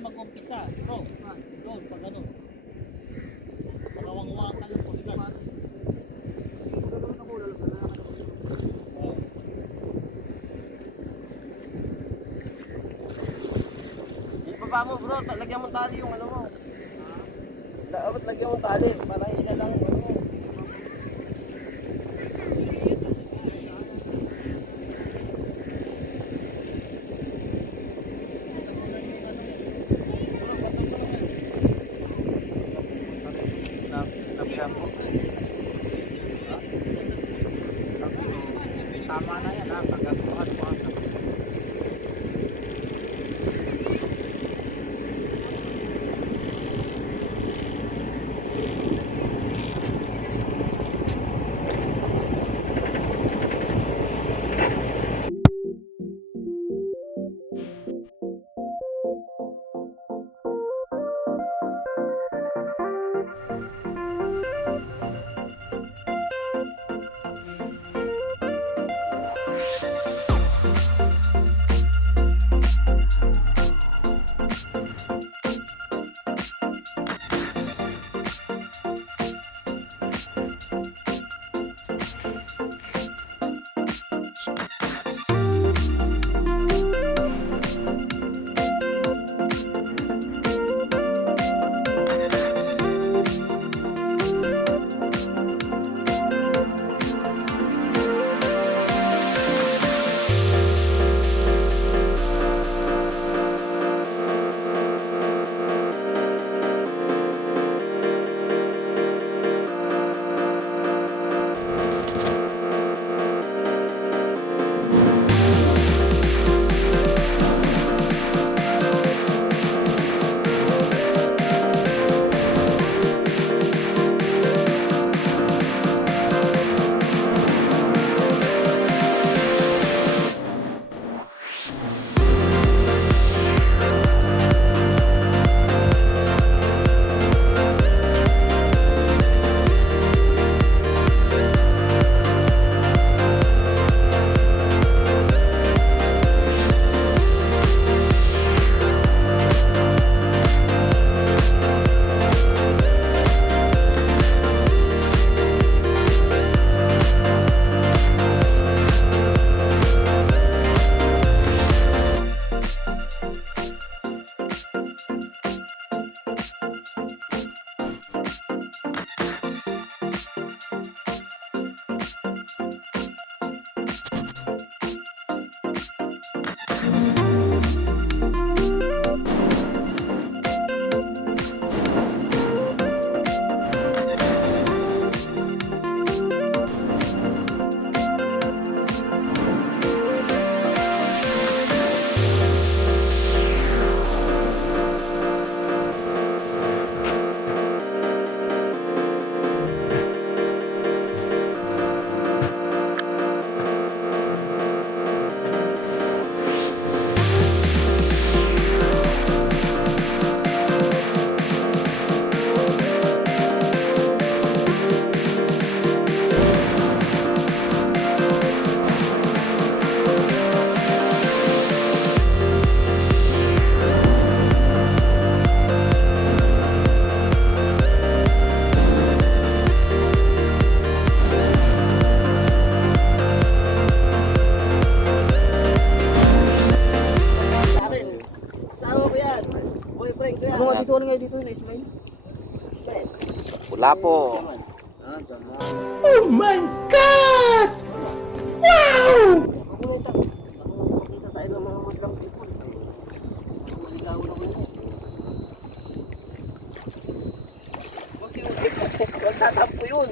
mag-umpisa. Bro, doon, pag ano. Pagawang-wang ka lang po sila. Ibaba mo bro, lagyan mo tali yung ano mo. Dapat lagyan mo tali para hila lang yung ano mo. Tama na yan ha, pagkatuhan mo. Ano nga dito na Ismail? Wala po. Oh my God! Wow! Makita tayo ng mga maglang people. Maligaw na ko yun. Huwag tatampo yun.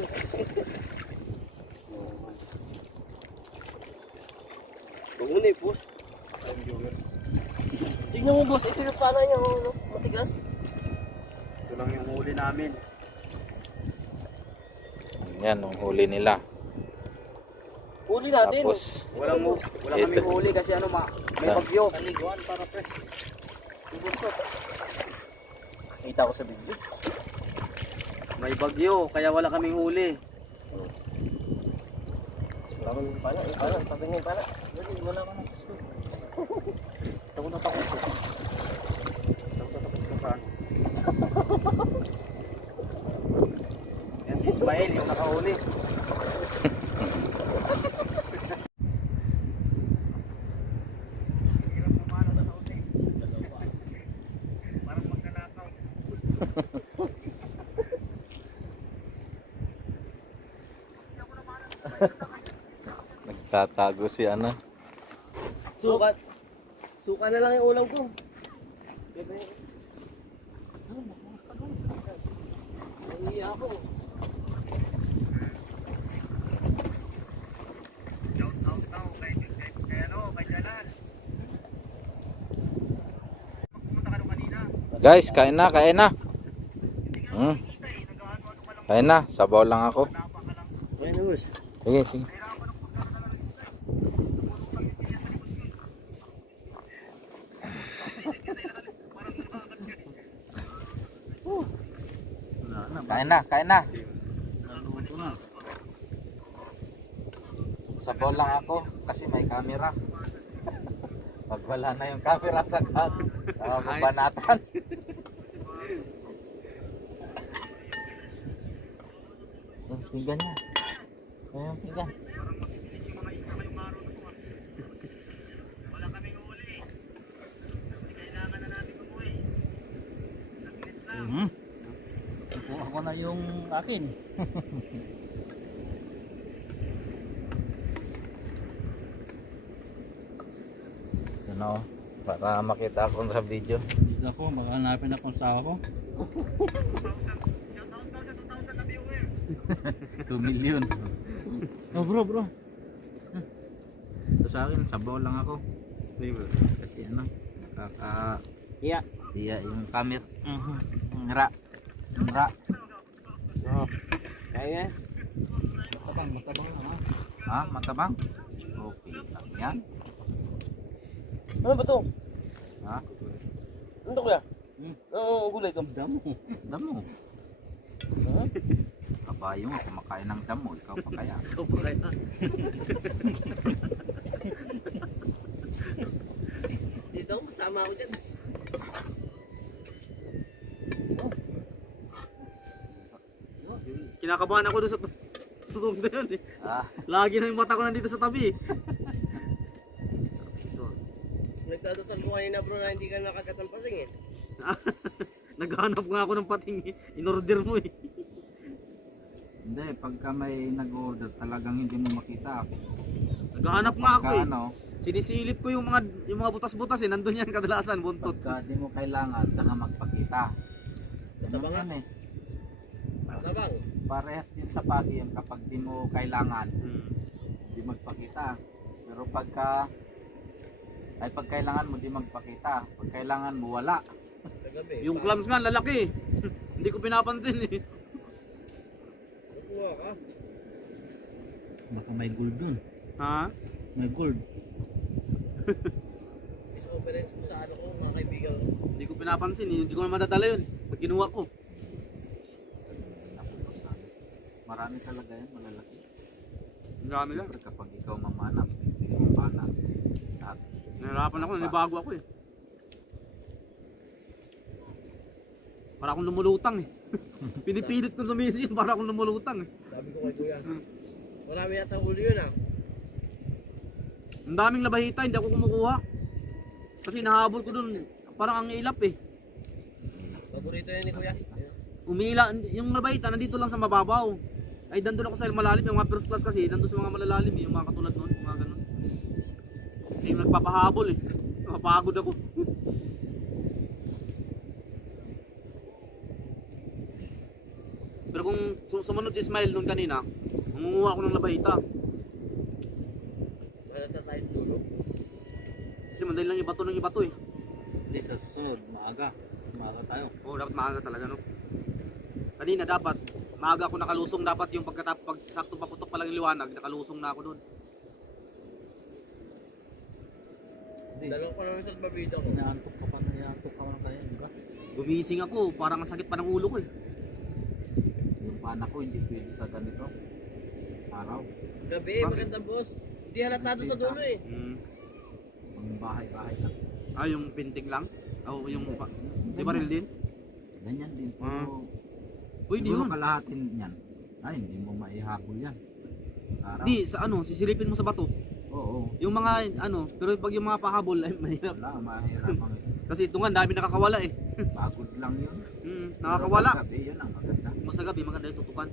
Huwag mo na yung boss. Tingnan mo boss, ito yung pana niya, matigas. Ito lang yung huli namin. Yan, ang huli nila. Huli natin. Tapos, Walang kami huli kasi ano may bagyo. Kaliguan para fresh. Kita ko sa video. May bagyo, kaya wala kaming huli. Takot yung pala, sabi niya yung pala. Wala ka na. Takot na takot. Ismail yung nakahuli. Nagtatago si ano. Sukat. Suka na lang yung ulam ko. Nahiya ako. Guys, kain na, kain na. Kain na, sabaw lang ako. Ayun, boss. Sige, sige. Kain na, kain na. Sabaw lang ako kasi may camera. Pag wala na yung camera sa mabanatan. Yung pigan niya. Yung pigan. Kuha ko na yung akin. Yun o, para makita ako sa video. Dito ako, baka hanapin akong sawa ko. 2 million. Oh bro, bro. Ito sa akin, sabaw lang ako. Kasi ano, Iya. iya yung camera. Ra. Ra. Oh. Kaya nga. Matabang, matabang na ha. Ha, matabang? Okay lang yan. Ano ba to? Ha? Ano to kuya? Oo, gulay ka. Damo. Damo. Ha? Kabayo mo, kumakain ng damo. Ikaw pa kaya? Ikaw pa kaya? Dito ako, masama ako dyan. Kinakabahan ako doon sa tutong na yun eh. Ah, Lagi na yung mata ko nandito sa tabi eh. Nagdadasal ko kanina bro na hindi ka nakagat ng pasing eh. Naghanap nga ako ng pating eh. In-order mo eh. hindi, pagka may nag-order talagang hindi mo makita. Naghanap nga ako Pagka eh. ano, Sinisilip ko yung mga butas-butas eh. Nandun yan kadalasan, buntot. pagka di mo kailangan, saka magpakita. Ganun Matabangan. yan eh. Sabang. Parehas din sa pagin kapag di mo kailangan, di magpakita. Pero pag kailangan mo di magpakita. Pag kailangan mo wala. Kagabi. Yung clams nga lalaki eh. Hindi ko pinapansin eh. Kuha ka. Baka may gold dun. Ha? May gold. Ito operate ko sa ano ko mga kaibigan ko. Hindi ko pinapansin eh. Hindi ko na madadala yun. Pag kinuha ko. Marami talaga yan, malalaki. Ang dami lang. Pero kapag ikaw mamanap, hindi mo mamanap. At Nahirapan ako. Nanibago ako eh. Para akong lumulutang eh. Pinipilit kong sumisid para akong lumulutang eh. Sabi ko kay kuya. Marami yata huli yun ah. Ang daming labahita, hindi ako kumukuha. Kasi nahabol ko dun, parang ang ilap eh. Paborito yan ni kuya. Umila, yung labahita nandito lang sa mababaw. Ay dandun ako sa malalim, yung mga first class kasi, nandun sa mga malalalim eh, yung mga katulad nun, yung mga ganun. Eh, yung nagpapahabol eh. Napapagod ako. Pero kung sumunod si Smile nun kanina, mangunguha ako ng labahita. Malata tayo sa dulo. Kasi mandali lang yung bato ng ibato eh. Hindi, sa susunod, maaga. Maaga tayo. Oo, dapat maaga talaga no. Kanina dapat, maaga ako nakalusong dapat yung pag sakto paputok pa lang yung liwanag, nakalusong na ako doon. Hindi, Dalawang pa naman sa babida ko. inaantok ka pa na tayo, di ba? Gumising ako, parang ang sakit pa ng ulo ko eh. yung pana ko hindi pwede sa ganito. Araw. Gabi, Bakit? magandang boss. Hindi halatado sa dulo eh. Ang bahay-bahay lang. Ah, yung pintig lang? O yung, di ba rin din? Ganyan din. Ah. Pero Uy, di siguro yun. kalahatin yan. Ay, hindi mo maihabol yan. Araw. Di, sa ano, sisilipin mo sa bato. Oo. Yung mga ano, pero pag yung mga pahabol ay mahirap. Wala, mahirap ang Kasi ito nga, dami nakakawala eh. pagod lang yun. Nakakawala. Pero paggabi, yun ang maganda. Mo sa gabi, maganda yung tutukan.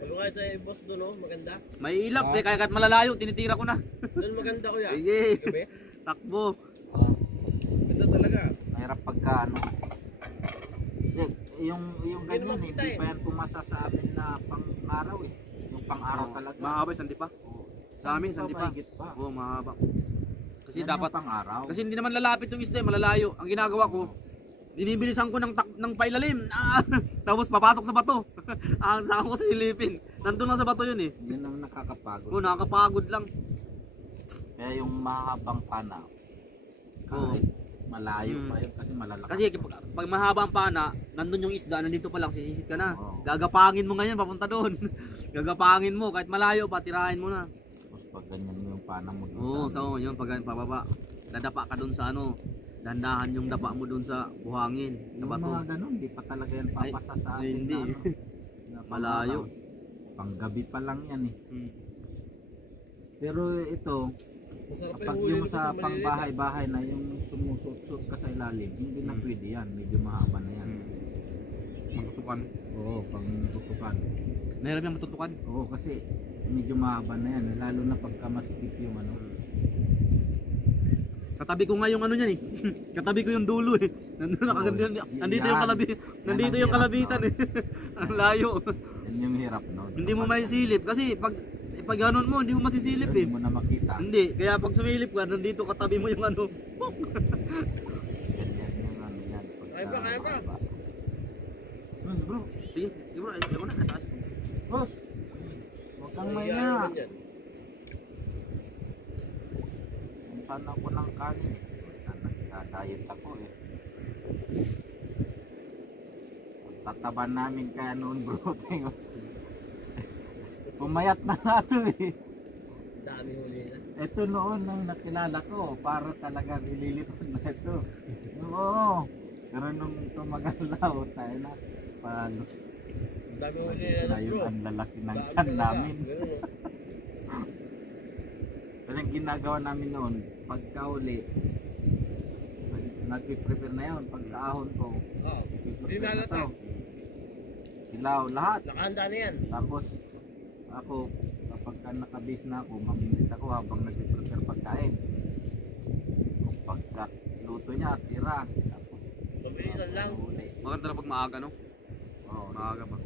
Ano nga ito boss doon oh, maganda. May ilap eh, kaya kahit malalayo, tinitira ko na. Doon maganda ko yan. Sige, Gabi? takbo. Ah, Ganda talaga. Mahirap pagka ano. Yung ganyan, makita hindi eh. pa yan pumasa sa amin na pang-araw eh. Yung pang-araw talaga. Mahaba, sandi pa. Oo. Sa amin, sandi pa. Mahigit pa. Oo, mahaba. Kasi Yan dapat, yung pang-araw. kasi hindi naman lalapit yung isda, malayo. Ang ginagawa ko, binibilisan ko ng pailalim. Tapos papasok sa bato. Saka ko silipin. Nandun lang sa bato yun eh. Yun ang nakakapagod. Oo, nakakapagod lang. Kaya yung mahabang pana, kahit malayo pa yun kasi malalaki. Kasi pag mahaba ang pana, nandun yung isda, nandito pa lang, sisisit ka na. Oo. Gagapangin mo ngayon, papunta doon. Gagapangin mo, kahit malayo pa, tirahin mo na. Tapos pag ganyan mo yung pana mo doon Oo, sa so yun, pag pababa, dadapa ka doon sa ano, dandahan yung dapa mo doon sa buhangin, sa yung bato. mga ganun, di pa talaga yan papasa sa Ay, atin. hindi. na ano, na Malayo. pang-araw. Panggabi pa lang yan eh. Hmm. Pero ito, Masarap kapag yung huli yung dito sa maliliit, pangbahay-bahay na yung sumusot-sot ka sa ilalim, hindi na pwede yan, medyo mahaba na yan. Matutukan. Oo, pang tutukan. Mahirap yung matutukan. Oo, kasi medyo mahaba na yan, lalo na pagka masikip yung ano. Katabi ko nga yung ano niyan eh. Katabi ko yung dulo eh. Nandito nakaganda yan. Nandito yung kalabi. Nandito yung kalabitan eh. Ang layo. Yan yung hirap, no? Hindi mo maisilip kasi pag ganun mo, hindi mo masisilip Hindi eh. mo na makita. Hindi, kaya pag sumilip ka, nandito katabi mo yung ano. Ganyan yung ano yan. Kaya ba, kaya ba? mahaba. Bro, Sige, sige bro, ayaw na, taas. boss, huwag kang Ay, maya. ano yan? Sana ako ng kanin. Nagka-diet ako eh. Tataba namin kaya noon bro. Pumayat na nga ito eh. Dami huli na. Ito noon nang nakilala ko, para talaga nililipad na ito. Oo. Pero nung tumagal na, tayo na. Palo. Dami huli na Na bro. yung ang lalaki ng Dami tiyan talaga. namin. Ganun, oh. Pero yung ginagawa namin noon, pagkauli, nag-prepare na yun. Pagkaahon ko, Oo. nag-prepare Hindi na nalata. to. Ilaw, lahat. Nakahanda na yan. Tapos, ako, kapag nakabase na ako, maminit ako habang nag-prepare pagkain. Kung pagka luto niya, tira. Tapos, Mabilisan lang. uli. Maganda na pag maaga no? Oo, Maaga pa.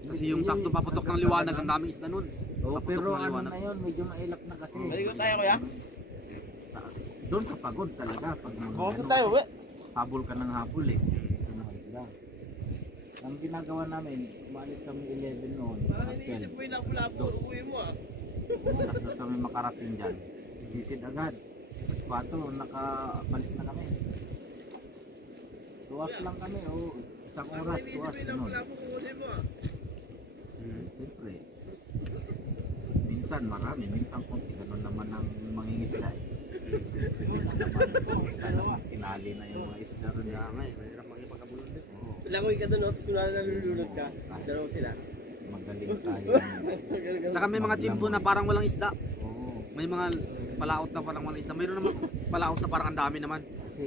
Kasi yung sakto paputok ng liwanag, ang daming isda nun. Oo, Paputok pero ng ano liwanag. na yun, medyo mailap na kasi. Maligot tayo kuya. Doon ka pagod talaga. Pag Bakit tayo uwi? habol ka ng habol eh. Ito na isda. Ang ginagawa namin, umalis kami 11 noon. Parang at iniisip 12. mo yung lapu-lapu. Uwi mo ah. Tapos kami makarating dyan. Sisid agad. 4, nakabalik na kami. Tuwas lang kami, oh. Isang Parang oras, iniisip tuwas. mo yung Ganun. lapu-lapu. Uwi mo ah. Siyempre. Minsan marami, minsan konti. Ganun naman ang mangingisda eh. Ganun naman. Minsan naman tinali na yung mga isda rin. Kaya nga eh, mahirap makipagkabulon din. Oo, Langoy ka doon, tapos kunwari nalulunod ka. Dalawa sila. magaling tayo. Tsaka may mga chimpo na parang walang isda. Oo. May mga palaot na parang walang isda. Mayroon naman palaot na parang ang dami naman. Kasi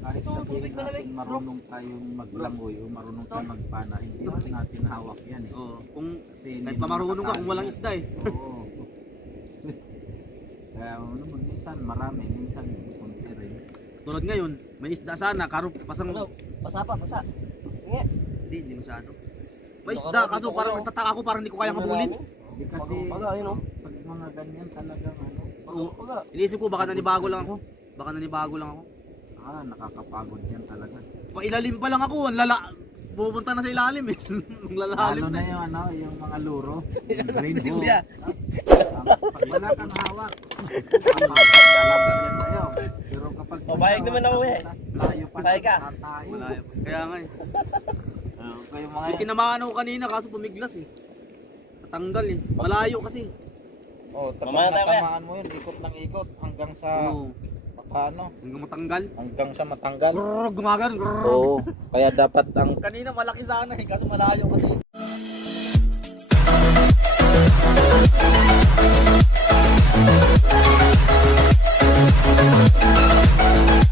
kahit sabihin natin marunong tayong maglangoy o marunong tayong magpana, hindi natin hawak yan eh. Oo. Kung Kasi kahit may pa marunong ka nakatali kung walang yan. isda eh. Oo. Kaya ano mo, minsan marami, minsan kunti rin. Tulad ngayon, may isda sana, pasang Pasa pa, pasa. hindi masyado. May isda, kaso parang nagtataka ako parang hindi ko kayang habulin. Hindi kasi Paga, yun oh. pag mga ganyan talagang ano, Oo. Paga. Iniisip ko baka nanibago lang ako. Baka nanibago lang ako. nakakapagod yan talaga. Pailalim pa lang ako, ang pupunta na sa ilalim eh. Ang lalalim Lalo na. na yung ano, yung mga luro, yung rainbow. Kuya. Pag wala kang hawak, lalaban yan tayo. Pero kapag Pabayag naman ako eh. Tayo pa Pabayag ka. tayo. Malayo. Kaya nga eh. Kayo mga May tinamaan ako kanina kaso pumiglas eh. Natanggal eh. Malayo kasi. Oh, Mamaya tayo, kuya. tamaan mo yun, ikot ng ikot hanggang sa Oo. paano, Hanggang matanggal. hanggang sa matanggal. Grrr, gumagano. Grrr. Oo, kaya dapat ang Kanina malaki sana eh, kaso malayo kasi.